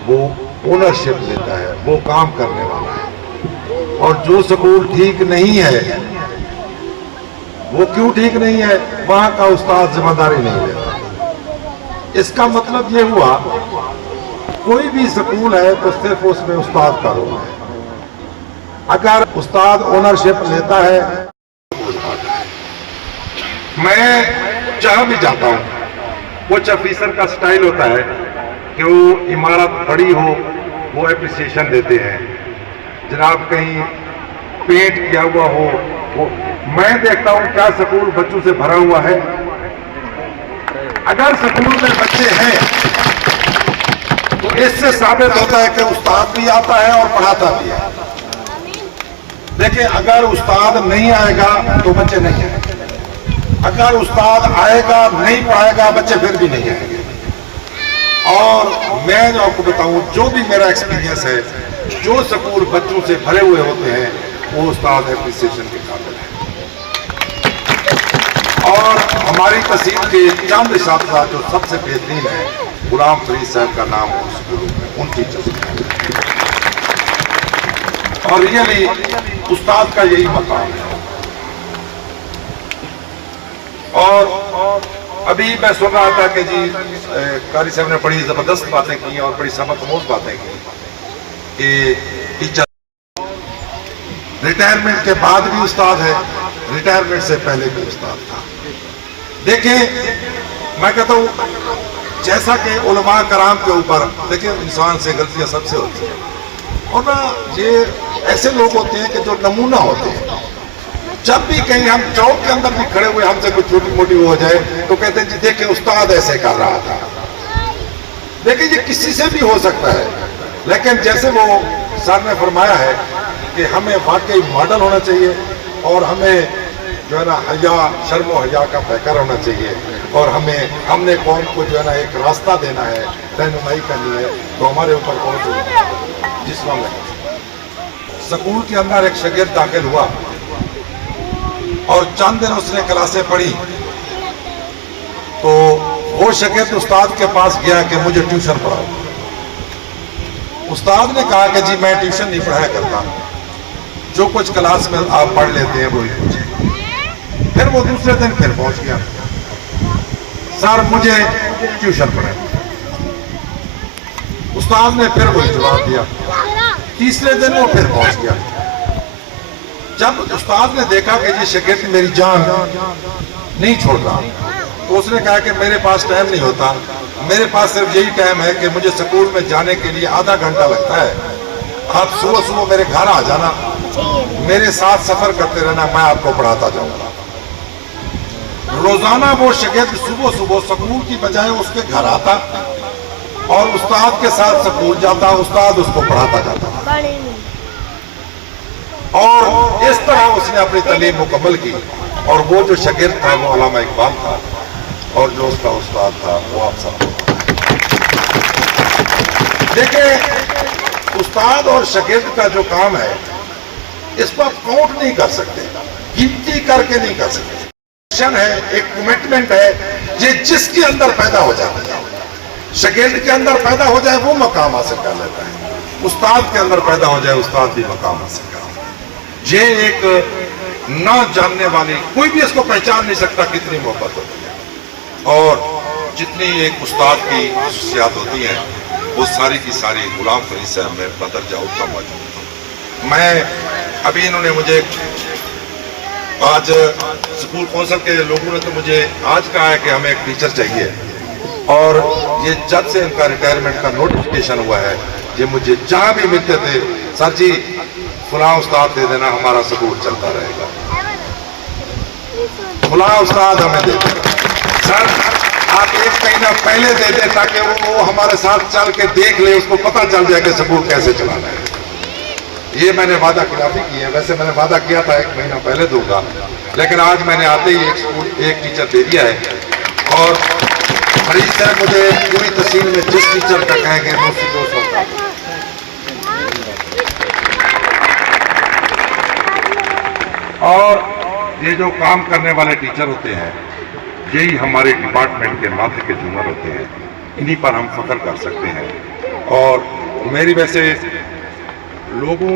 वो ओनरशिप लेता है, वो काम करने वाला है। और जो स्कूल ठीक नहीं है, वो क्यों ठीक नहीं है? वहाँ का उस्ताद जिम्मेदारी नहीं लेता। इसका मतलब ये हुआ, कोई भी स्कूल है तो सिर्फ उसमें उस्ताद का रोल है। अगर उस्ताद ओनरशिप लेता है, मैं जहां भी जाता हूं, कुछ ऑफिसर का स्टाइल होता है कि वो इमारत बड़ी हो वो एप्रिसिएशन देते हैं, जनाब कहीं पेंट किया हुआ हो वो। मैं देखता हूं क्या स्कूल बच्चों से भरा हुआ है? अगर स्कूल में बच्चे हैं तो इससे साबित होता है कि उस्ताद भी आता है और पढ़ाता भी है। देखिए, अगर उस्ताद नहीं आएगा तो बच्चे नहीं आएंगे, अगर उस्ताद आएगा नहीं पढ़ाएगा बच्चे फिर भी नहीं आएंगे। और मैं जो आपको बताऊं, जो भी मेरा एक्सपीरियंस है, जो स्कूल बच्चों से भरे हुए होते हैं वो उस्ताद एप्रिसिएशन के काबिल है। और हमारी तहसील के चंद छात्र जो सबसे बेहतरीन है, गुलाम फरीद साहब का नाम उस स्कूल में उनकी तस्वीर। और रियली उस्ताद का यही मकाम है। और अभी मैं सुन रहा था कि जी कारी साहब ने बड़ी जबरदस्त बातें की और बड़ी सबकमोज बातें की कि टीचर रिटायरमेंट के बाद भी उस्ताद है, रिटायरमेंट से पहले भी उस्ताद था। देखिए, मैं कहता हूँ जैसा कि उलमा कराम के ऊपर, देखिए इंसान से गलतियां सबसे होती हैं, और ना ये ऐसे लोग होते हैं कि जो नमूना होते हैं। जब भी कहीं हम चौक के अंदर भी खड़े हुए हमसे कुछ छोटी मोटी हो जाए तो कहते हैं जी देखिए उस्ताद ऐसे कर रहा था। देखिए, ये किसी से भी हो सकता है, लेकिन जैसे वो सर ने फरमाया है कि हमें वाकई मॉडल होना चाहिए और हमें जो है ना हया, शर्म और हया का पैकर होना चाहिए, और हमने कौम को जो है ना एक रास्ता देना है, रहनुमाई करनी है, तो हमारे ऊपर कौन सी जिस में स्कूल के अंदर एक शागिर्द दाखिल हुआ और चंद दिन उसने क्लासें पढ़ी, तो वो शागिर्द उस्ताद के पास गया कि मुझे ट्यूशन पढ़ाओ। उस्ताद ने कहा कि जी मैं ट्यूशन नहीं पढ़ाया करता, जो कुछ क्लास में आप पढ़ लेते हैं वही पूछे। फिर वो दूसरे दिन फिर पहुंच गया, सर मुझे ट्यूशन पढ़ाए। उस्ताद ने फिर वही जवाब दिया। तीसरे दिन वो फिर पहुंच गया। जब उस्ताद ने देखा कि ये शागिर्द मेरी जान नहीं छोड़ रहा, तो उसने कहा कि मेरे पास टाइम नहीं होता, मेरे पास सिर्फ यही टाइम है कि मुझे स्कूल में जाने के लिए आधा घंटा लगता है। आप सुबह सुबह मेरे घर आ जाना, मेरे साथ सफर करते रहना, मैं आपको पढ़ाता जाऊंगा। रोजाना वो शागिर्द सुबह सुबह स्कूल की बजाय उसके घर आता और उस्ताद के साथ स्कूल जाता, उस्ताद उसको पढ़ाता जाता। और इस तरह उसने अपनी तालीम मुकम्मल की। और वो जो शागिर्द था वो अल्लामा इकबाल था, और जो उसका उस्ताद था वो आप सब। देखिए, उस्ताद और शागिर्द का जो काम है इसको आप काउंट नहीं कर सकते, गिनती करके नहीं कर सकते। है एक कमिटमेंट है, ये जिसके अंदर पैदा हो जाती है। शागिर्द के अंदर पैदा हो जाए वो मकाम हासिल कर लेता है, उस्ताद के अंदर पैदा हो जाए उस्ताद भी मकाम हासिल कर लेता है। ये एक ना जानने वाली, कोई भी इसको पहचान नहीं सकता कितनी मोहब्बत होती है। और जितनी एक उस्ताद की खुसूसियात होती हैं वो सारी की सारी गुलाम फरीद साहब में बदरजा उत्तम मौजूद है। मैं अभी इन्होंने मुझे आज स्कूल कौंसिल के लोगों ने तो मुझे आज कहा है कि हमें एक टीचर चाहिए, और ये जब से इनका रिटायरमेंट का नोटिफिकेशन हुआ है ये मुझे जहां भी मिलते थे, सर जी फलां उस्ताद दे देना, हमारा स्कूल चलता रहेगा, फलां उस्ताद हमें दे देना, सर आप एक महीना पहले दे दें ताकि वो हमारे साथ चल के देख ले, उसको पता चल जाए कि स्कूल कैसे चलाना है। ये मैंने वादा खिलाफी की है। वैसे मैंने वादा किया था 1 महीना पहले दूंगा, लेकिन आज मैंने आते ही एक टीचर दे दिया है। और फरीद साहब मुझे पूरी तहसील में जिस टीचर का कहेंगे मैं उसी को सौंपता हूं। और ये जो काम करने वाले टीचर होते हैं, यही हमारे डिपार्टमेंट के माथे के झूमर होते हैं। इन्हीं पर हम फख्र कर सकते हैं। और मेरी वैसे लोगों,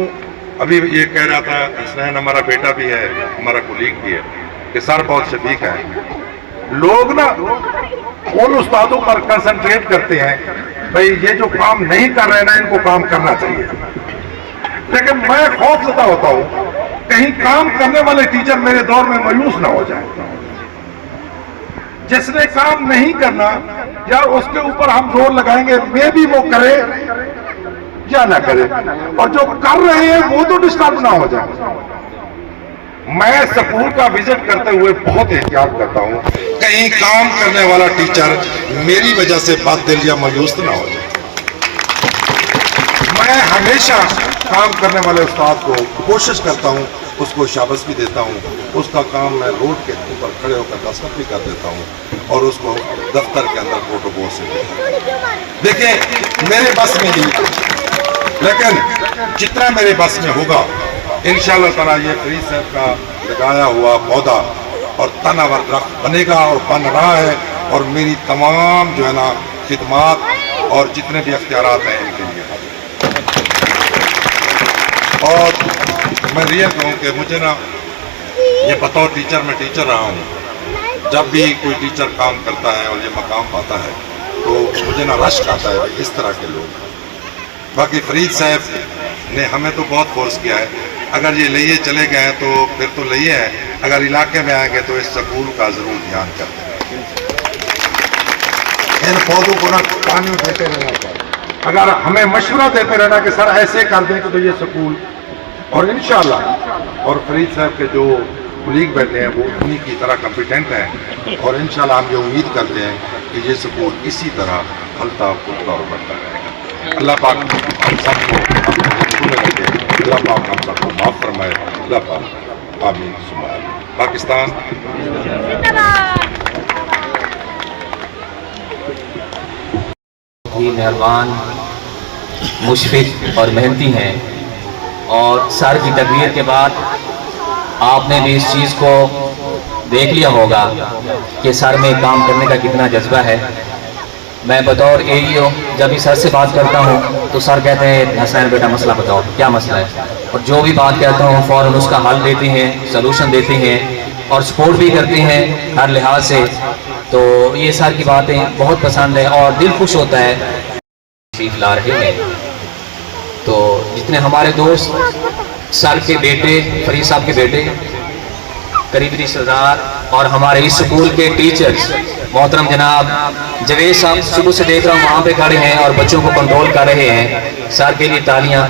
अभी ये कह रहा था हसनैन हमारा बेटा भी है, हमारा कुलीग भी है, कि सर बहुत शफीक है। लोग ना उन उस्तादों पर कंसंट्रेट करते हैं, भाई ये जो काम नहीं कर रहे ना, इनको काम करना चाहिए। लेकिन मैं खौफजदा होता हूँ कहीं काम करने वाले टीचर मेरे दौर में मायूस ना हो जाए। जिसने काम नहीं करना या उसके ऊपर हम जोर लगाएंगे वे भी वो करे या ना करे, और जो कर रहे हैं वो तो डिस्टर्ब ना हो जाए। मैं स्कूल का विजिट करते हुए बहुत एहतियात करता हूं, कहीं काम करने वाला टीचर मेरी वजह से बात-दिल या मायूस ना हो जाए। मैं हमेशा काम करने वाले उस्ताद को कोशिश करता हूं, उसको शाबाश भी देता हूं, उसका काम मैं रोड के ऊपर खड़े होकर दस्तखत भी कर देता हूं और उसको दफ्तर के अंदर प्रोटोकॉल से देता हूं। देखिए मेरे बस में नहीं, लेकिन जितना मेरे बस में होगा इंशाअल्लाह ताला ये फरीद साहब का लगाया हुआ पौधा और तनावर दरख्त बनेगा और बन रहा है। और मेरी तमाम जो है ना खिदमात और जितने भी अख्तियारात हैं इनके लिए। और मैं रियल कहूँ कि मुझे ना ये बतौर टीचर मैं टीचर रहा हूँ, जब भी कोई टीचर काम करता है और ये मकाम पाता है तो मुझे ना रश्क आता है इस तरह के लोग। बाकी फरीद साहब ने हमें तो बहुत फोर्स किया है, अगर ये लिए चले गए हैं तो फिर तो लिए हैं, अगर इलाके में आएंगे तो इस स्कूल का ज़रूर ध्यान करते हैं। इन पौधों को ना पानी देते रहना चाहिए, अगर हमें मशवरा देते रहना कि सर ऐसे कर दें तो ये स्कूल, और इंशाल्लाह और फरीद साहब के जो कुलीग बैठे हैं वो उन्हीं की तरह कॉम्पिटेंट हैं, और इंशाल्लाह हम ये उम्मीद करते हैं कि ये स्कूल इसी तरह फलता फूलता और बढ़ता रहेगा। अल्लाह पाक हम सबको अल्लाह पाक हम सबको माफ़ फरमाए। अल्लाह पाक आमीन सुमा आमीन। पाकिस्तान ही मेहरबान, मुशफिक और मेहनती हैं। और सर की तकरीर के बाद आपने भी इस चीज़ को देख लिया होगा कि सर में काम करने का कितना जज्बा है। मैं बतौर एईओ जब भी सर से बात करता हूँ तो सर कहते हैं हसनैन बेटा मसला बताओ, क्या मसला है, और जो भी बात कहता हूँ फ़ौरन उसका हल देते हैं, सलूशन देते हैं और सपोर्ट भी करते हैं हर लिहाज से। तो ये सर की बातें बहुत पसंद है और दिल खुश होता है तशरीफ ला रहे हैं। तो जितने हमारे दोस्त सर के बेटे, फरीद साहब के बेटे, करीबी रिश्तेदार और हमारे इस स्कूल के टीचर्स, मोहतरम जनाब जवेद साहब सुबह से देख रहा हूँ वहाँ पे खड़े हैं और बच्चों को कंट्रोल कर रहे हैं। सर के लिए तालियां,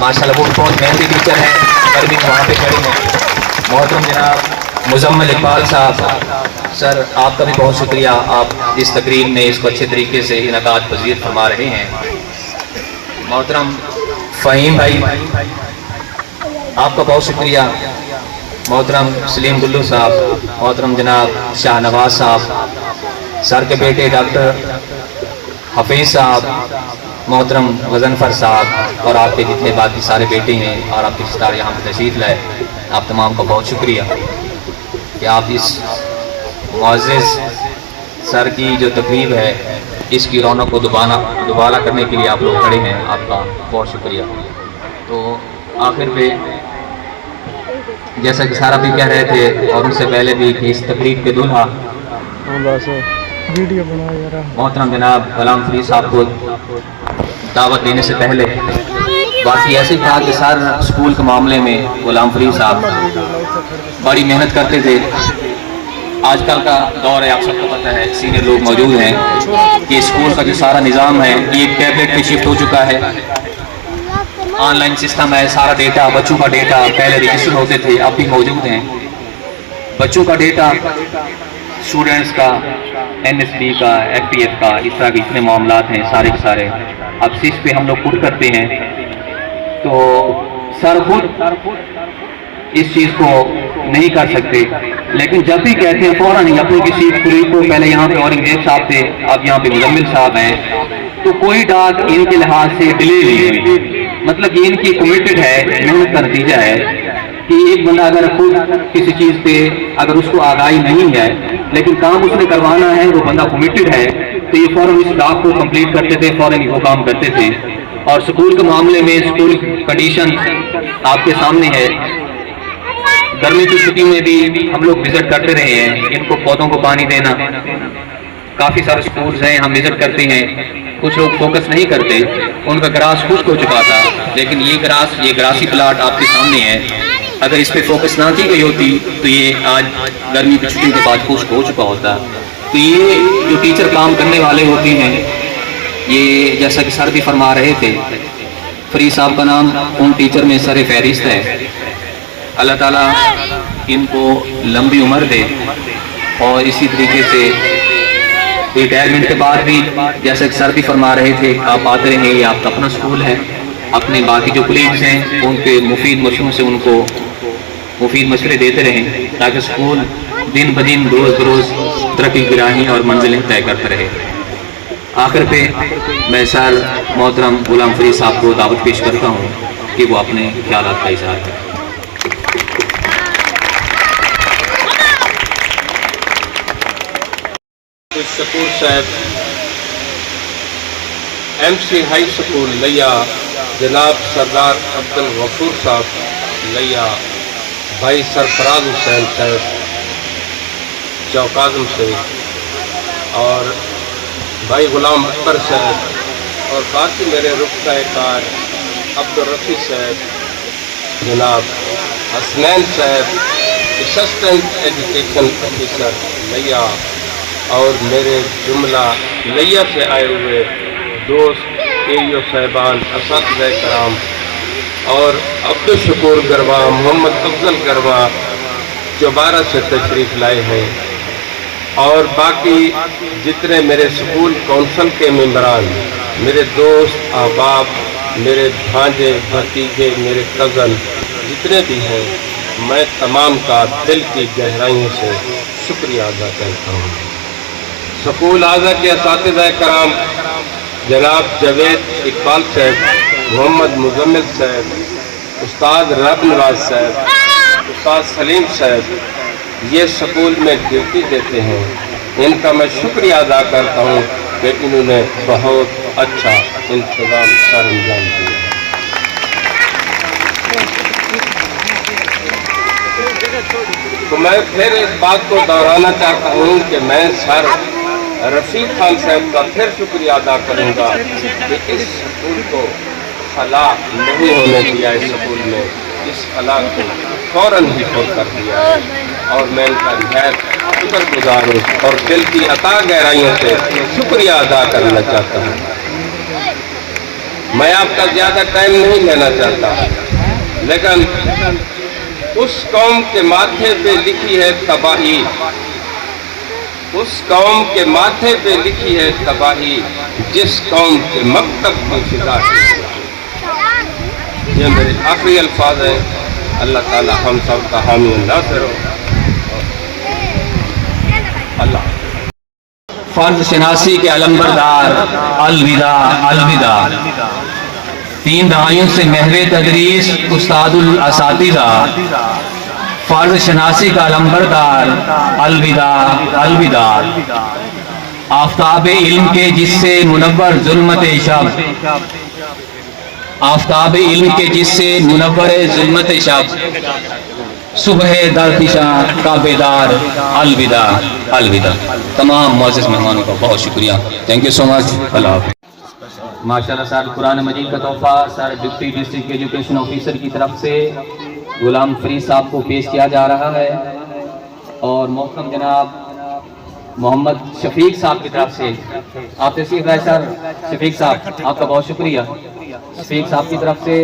माशाल्लाह वो बहुत मेहनती टीचर हैं, पर भी वहाँ पे खड़े हैं। मोहतरम जनाब मुजम्मिल इकबाल साहब, सर आपका भी बहुत शुक्रिया, आप इस तकरीर में इसको अच्छे तरीके से इनकाद पजीर फरमा रहे हैं। मोहतरम फ़हीम भाई आपका बहुत शुक्रिया। मोहतरम सलीम गुल्लू साहब, मोहतरम जनाब शाहनवाज साहब, सर के बेटे डॉक्टर हफीज़ साहब, मोहतरम गजनफर साहब और आपके जितने बाकी सारे बेटे हैं और आपके रिश्तेदार यहाँ पर तशरीफ़ लाए, आप तमाम का बहुत शुक्रिया कि आप इस मुअज़्ज़िज़ सर की जो तकरीब है इसकी रौनक को दोबारा करने के लिए आप लोग खड़े हैं, आपका बहुत शुक्रिया। तो आखिर पे जैसा कि सारा भी कह रहे थे और उनसे पहले भी कि इस तकरीब के दूल्हा मोहतरम जनाब गुलाम फरीद साहब को दावत देने से पहले बाकी ऐसे ही था कि सर स्कूल के मामले में गुलाम फरीद साहब बड़ी मेहनत करते थे। आजकल का दौर है, आप सबको पता है, सीनियर लोग मौजूद हैं कि स्कूल का जो सारा निज़ाम है ये टैबलेट पे शिफ्ट हो चुका है, ऑनलाइन सिस्टम है, सारा डेटा बच्चों का डेटा पहले रजिस्टर होते थे अब भी मौजूद हैं। बच्चों का डेटा, स्टूडेंट्स का, NSB का, FPF का, इस तरह के जितने मामलात हैं सारे के सारे अब सिस्टम पे हम लोग पुट करते हैं। तो सर खुद इस चीज़ को नहीं कर सकते, लेकिन जब भी कहते हैं फौरन ही अपनी किसी कुली को, पहले यहाँ पे औरंगजेब साहब थे, अब यहाँ पे मुजम्मिल साहब हैं, तो कोई डाक इनके लिहाज से डिले नहीं हुई। मतलब ये इनकी कमिटेड है, मेहनत का नतीजा है कि एक बंदा अगर खुद किसी चीज़ पे अगर उसको आगाही नहीं है लेकिन काम उसने करवाना है, वो बंदा कमिटेड है, तो ये फौरन इस डाक को कंप्लीट करते थे, फौरन ही वो काम करते थे। और स्कूल के मामले में स्कूल कंडीशन आपके सामने है। गर्मी की छुट्टी में भी हम लोग विजिट करते रहे हैं, इनको पौधों को पानी देना, काफ़ी सारे स्कूल्स हैं हम विजिट करते हैं। कुछ लोग फोकस नहीं करते, उनका ग्रास खुश्क हो चुका था, लेकिन ये ग्रासी प्लाट आपके सामने है, अगर इस पे फोकस ना की गई होती तो ये आज गर्मी की छुट्टी के बाद खुश्क हो चुका होता। तो ये जो टीचर काम करने वाले होते हैं, ये जैसा कि सर भी फरमा रहे थे, फरीद साहब का नाम उन टीचर में सर फहरिस्त है। अल्लाह ताला इनको लंबी उम्र दे और इसी तरीके से रिटायरमेंट के बाद भी जैसा कि सर भी फरमा रहे थे, आप आते रहें, ये आपका अपना स्कूल है, अपने बाकी जो कलीग्स हैं उनके मुफीद मशवरों से उनको मुफीद मशवरे देते रहें ताकि स्कूल दिन ब दिन रोज़ बरोज़ तरक्की की राहें और मंजिलें तय करते रहे। आखिर पे मैं सर मोहतरम गुलाम फरीद साहब को दावत पेश करता हूँ कि वो अपने ख्यालात का इज़हार करें। शकूर साहब, MC हाई स्कूल लिया, जनाब सरदार अब्दुल गफूर साहब लिया, भाई सरफराज हुसैन साहब चौकाज़म से, और भाई गुलाम अकबर साहब, और बाकी मेरे रुकना कार अब्दुल रफ़ी साहब, जनाब हसनैन साहब असिस्टेंट एजुकेशन ऑफिसर लिया, और मेरे जुमला लिया से आए हुए दोस्त AEO साहिबान, असातिज़ा कराम, और अब्दुल शकूर गरवा, मोहम्मद अफजल गरवा जो 12 से तशरीफ़ लाए हैं, और बाकी जितने मेरे स्कूल कौंसल के मेंबरान, मेरे दोस्त अहबाब, मेरे भांजे भतीजे, मेरे कज़न जितने भी हैं, मैं तमाम का दिल की गहराइयों से शुक्रिया अदा करता हूँ। स्कूल आज़ा के असातिज़ा कराम जनाब जावेद इकबाल साहब, मोहम्मद मुजम्मिल साहब, उस्ताद रब नवाज साहब, उस्ताद सलीम साहब, ये स्कूल में ड्यूटी देते हैं, इनका मैं शुक्रिया अदा करता हूँ कि इन्होंने बहुत अच्छा इंतज़ाम सर अंजाम दिया। तो मैं फिर इस बात को दोहराना चाहता हूँ कि मैं सर रफ़ीक खान साहब का फिर शुक्रिया अदा करूँगा कि इस स्कूल को खला नहीं होने दिया, इस स्कूल में इस खला को फौरन ही खोल कर दिया है, और मैं इनका नहायत शुक्रगुजार हूँ और दिल की अता गहराइयों से शुक्रिया अदा करना चाहता हूँ। मैं आपका ज़्यादा टाइम नहीं लेना चाहता, लेकिन उस कौम के माथे पे लिखी है तबाही, उस कौम के माथे पे लिखी है तबाही, जिस कौम के मकतब की फिजा है। ये मेरे आखिरी अल्फाज हैं। अल्लाह ताला हम सब का हामी नासिर हो। अल्लाह। फर्ज शनासी के अलंबरदार, अलविदा अलविदा। 3 दहाइयों से महवे तदरीस उस्तादुल असातिज़ा, फर्ज शनासी का अलंबरदार, अलविदा अलविदा। आफताब इल्म के जिससे मुनव्वर जुल्मत शब, आफताब इल्म के जिससे मुनव्वर जुल्मत शब, सुबह दरदिशा का बेदार, अलविदा अलविदा। तमाम मुअज़्ज़िज़ मेहमानों का बहुत शुक्रिया, थैंक यू सो मच। अल्लाह हाफ़िज़। माशाअल्लाह सर कुरान मजीद का तोहफा sir deputy district education officer की तरफ से गुलाम फरीद साहब को पेश किया जा रहा है, और मोहतरम जनाब मोहम्मद शफीक साहब की तरफ से आप तशरीफ लाए सर। शफीक साहब आपका बहुत शुक्रिया। शफीक साहब की तरफ से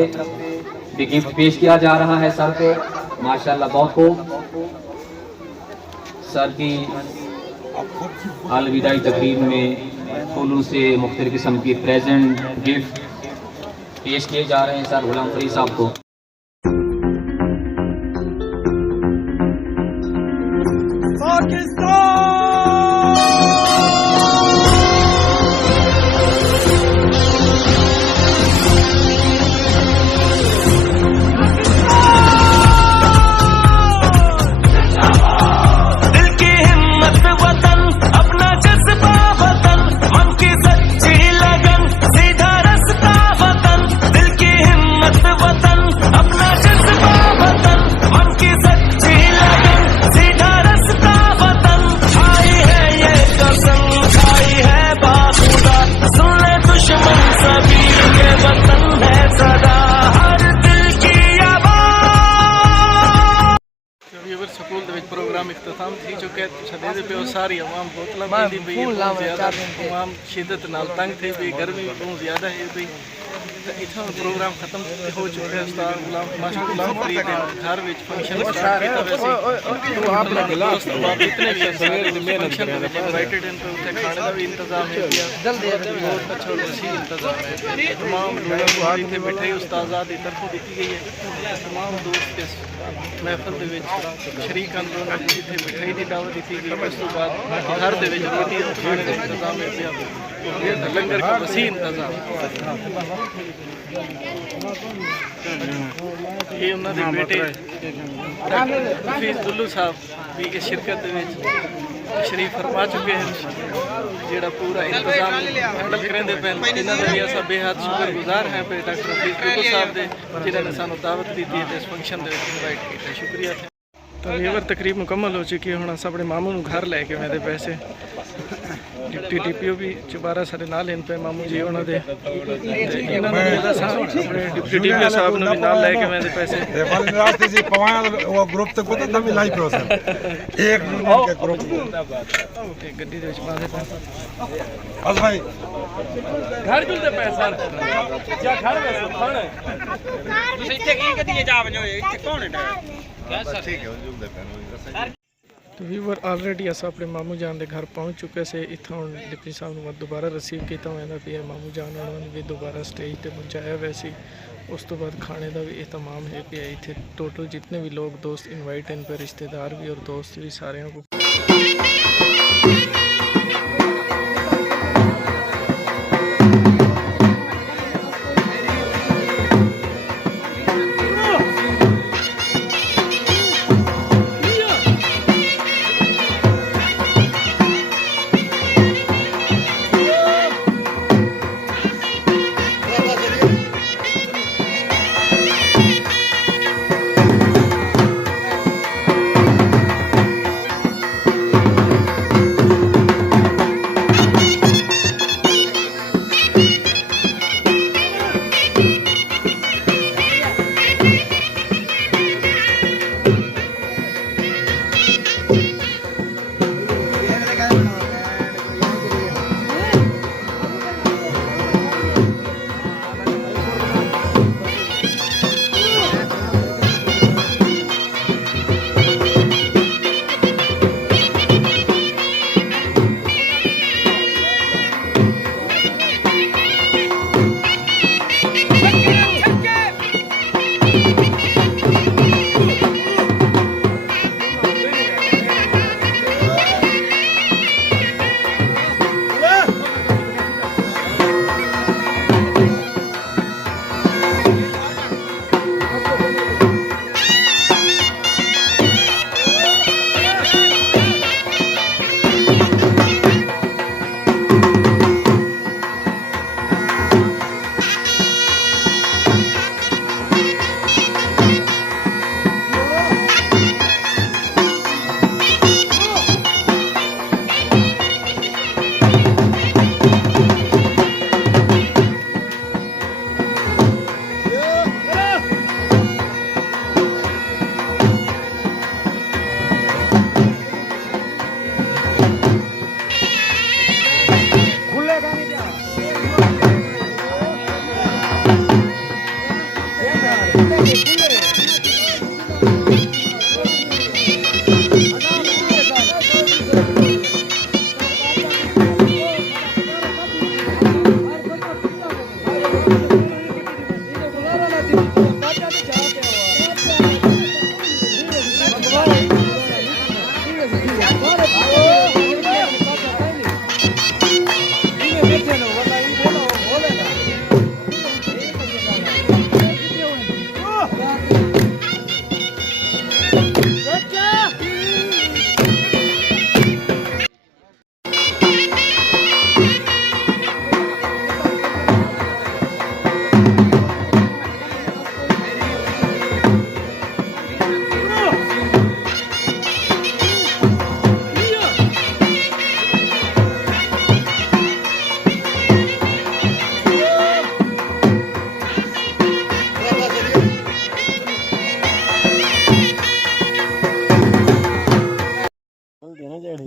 भी गिफ्ट पेश किया जा रहा है सर को, माशाअल्लाह बहुत खूब। सर की अलविदाई तकरीब में फूलों से मुख्तलिफ किस्म की प्रेजेंट गिफ्ट पेश किए जा रहे हैं सर गुलाम फरीद साहब को। اختتام تھی چکے سدے پہ ساری عوام بوتل پی پی بہت زیادہ عوام شدت نال تنگ تھی پی گرمی بہت زیادہ ہے پی اتنا پروگرام ختم ہو چکا ہے استاد غلام ماشاء غلام فرید گھر وچ فنکشن سٹارٹ کیتا ویسے آپ نے دوست آپ جتنے بھی فنکشن انوائٹڈ ان پہ کھانے کا بھی انتظام ہے جلدی بہت اچھا وسیع انتظام ہے تمام لوگوں کو اتنے بیٹھے استادات کی طرف دیتی گئی ہے تمام دوست اس محفل دے وچ شریک ہیں انہوں نے جتنے مٹھائی کی دعوت دیتی گئی اس تو بعد گھر دے وچ روٹی کھانے کا انتظام ہے پیا لنگر کا وسیع انتظام یہ انہوں نے بیٹے حفیظ دلو صاحب بھی اس شرکت شریف فرما چکے ہیں جڑا پورا انتظام ہینڈل کریں دے پہن انہوں نے بھی ایسا بے حد شکر گزار ہیں پہ ڈاکٹر حفیظ دلو صاحب دے جنہوں نے سانو دعوت دیتی ہے اس فنکشن دے انوائٹ کیا شکریہ تھا تو لیور تقریب مکمل ہو چکی ہے ہوں اصل اپنے ماموں نو گھر لے کے میرے پیسے ڈپٹی ڈی پی او بھی دوبارہ سارے نال ان پہ ماموں جی انہوں نے اپنے ڈپٹی ڈی پی او صاحب نے بھی نال لے کے میرے پیسے راستے سے پوایا وہ گروپ تک پتہ نہ ملائی پہ سر ایک کے گروپ گڈی دے وچ باندے پے بس بھائی گھر جلدے پے سر جا گھر ویسے کھانا تسی ایتھے کی گڈی جا ونجو ایتھے کون ہے ٹھیک ہے جلدے پہ تو ویور آلریڈی اصل اپنے ماموں جان دے گھر پہنچ چکے سے اتنا ہوں ڈپٹی صاحب نے دوبارہ ریسیو کیا ہوا پی ماموں جان انہوں بھی دوبارہ سٹیج تے پہنچایا ویسے اس تو بعد کھانے کا بھی اہتمام ہے پیا اتنے ٹوٹل جتنے بھی لوگ دوست انوائٹ ہیں پہ رشتہ دار بھی اور دوست بھی سارے کو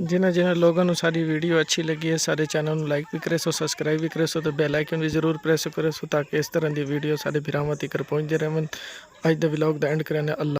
ਜਿਨ੍ਹਾਂ ਲੋਕਾਂ ਨੂੰ ਸਾਡੀ ਵੀਡੀਓ ਅੱਛੀ ਲੱਗੀ ਹੈ ਸਾਡੇ ਚੈਨਲ ਨੂੰ ਲਾਈਕ ਵੀ ਕਰੇ ਸੋ ਸਬਸਕ੍ਰਾਈਬ ਵੀ ਕਰੇ ਸੋ ਤੇ ਬੈਲ ਆਈਕਨ ਵੀ ਜ਼ਰੂਰ ਪ੍ਰੈਸ ਕਰੇ ਸੋ ਤਾਂ ਕਿ ਇਸ ਤਰ੍ਹਾਂ ਦੀ ਵੀਡੀਓ ਸਾਡੇ ਭਰਾਵਾਂ ਤੱਕ ਪਹੁੰਚਦੇ ਰਹਿਣ। ਅੱਜ ਦਾ ਵਲੌਗ ਦਾ ਐਂਡ ਕਰਨੇ ਅੱਲਾ